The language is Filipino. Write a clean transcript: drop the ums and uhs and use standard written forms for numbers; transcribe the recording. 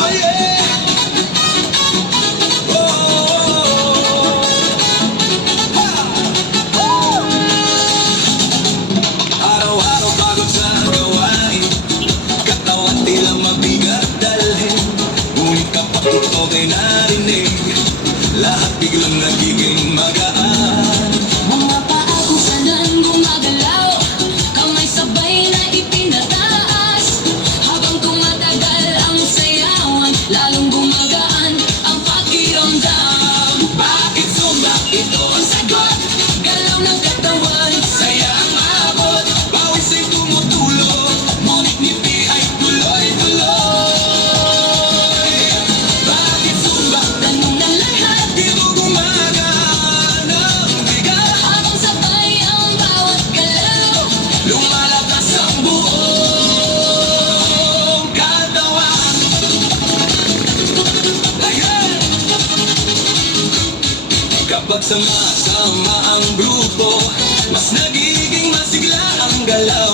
Oh yeah! Oh! Ha! Araw-araw pagod sa gawain, katawan tila mabigat dalhin. Ngunit kapag tutok ay narinig, lahat biglang nagiging magaan. Mga paa kung saan gumagalaw, kamay sabay na itinataas. Habang tumatagal ang sayawan, lalong gumagaan ang pakiramdam. Bakit sumba? Ito ang sagot, galaw ng katawan, Saya ang abot, bawis ay tumutulog, ngunit ngiti ay tuloy-tuloy. Bakit sumba? tanong ng lahat. Di mo gumagaan ang bigat, Habang sabay ang bawat galaw, lumalakas ang buong katawan. Ayan! Kapag sama-sama ang grupo, mas nagiging masigla ang galaw.